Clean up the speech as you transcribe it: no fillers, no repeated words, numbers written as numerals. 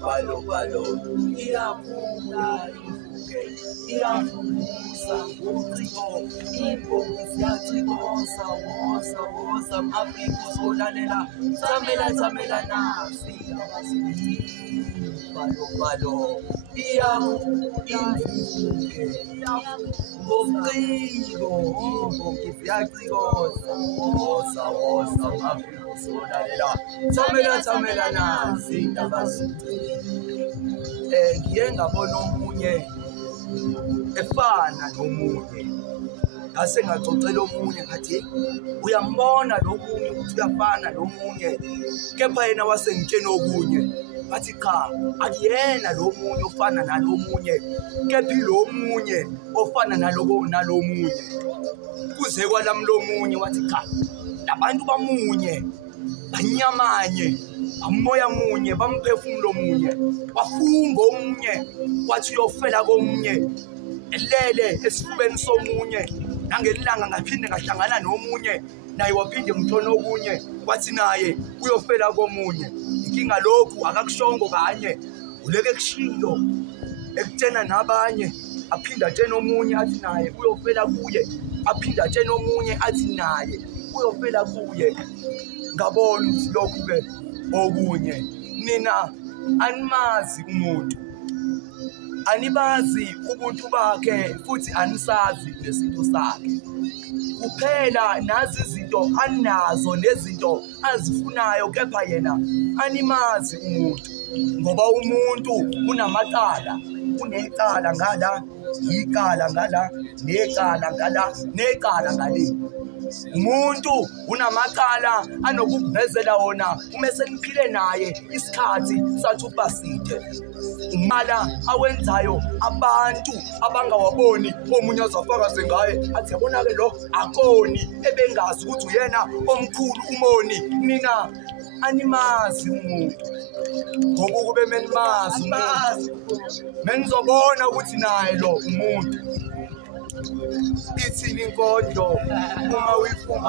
balo iyakhula ivuke iyamvusa uciko imbongi ziyacikosa woza Afrika uzolalela tsamela nasi balo iyavuke ngomciko imbongi ziyacikosa woza Afrika uzolalela tsamela nasi ngiye ngabona omunye efana nomunye ngase ngacocela omunye ngathi uyambona lomunye ukuthi uyafana nomunye kepha yena wasengitshena okunye bathi cha akuyena lomunye ofana nalomunye kepha ilomunye ofana nalomunye kuze kwalami lomunye wathi cha labantu bamunye banyamanye amoya munye bamphefumulo munye wafumba omunye wathi uyofela komunye elele esifubeni somunye nangelilanga ngaphinde ngahlangana nomunye naye waphinde ngitshona okunye wathi naye uyofela komunye inkinga lokhu akakushongo kanye uleke kushilo ekutshena nabanye aphinda atshena omunye athi naye uyofela kuye aphinda atshena omunye athi naye uyofela kuye ngabona ukuthi lokhu ke okunye nina animazi umuntu anibazi ubuntu bakhe futhi anisazi lesinto sakhe kuphela nazi izinto anazo nezinto azifunayo kepha yena animazi umuntu ngoba umuntu unamacala unecala ngala icala ngala necala ngale umuntu unamacala anokuvezela wona uma seniphile naye isikhathi sathi ubaside umala awenzayo abantu abangawaboni omunye azafakaze ngaye athi yabona ke lo akoni ebengazi ukuthi uyena omkhulu umoni nina animazi umuntu ngoba kube menimazi menizobona ukuthi naye lo umuntu ithini inkondlo uma uyifuna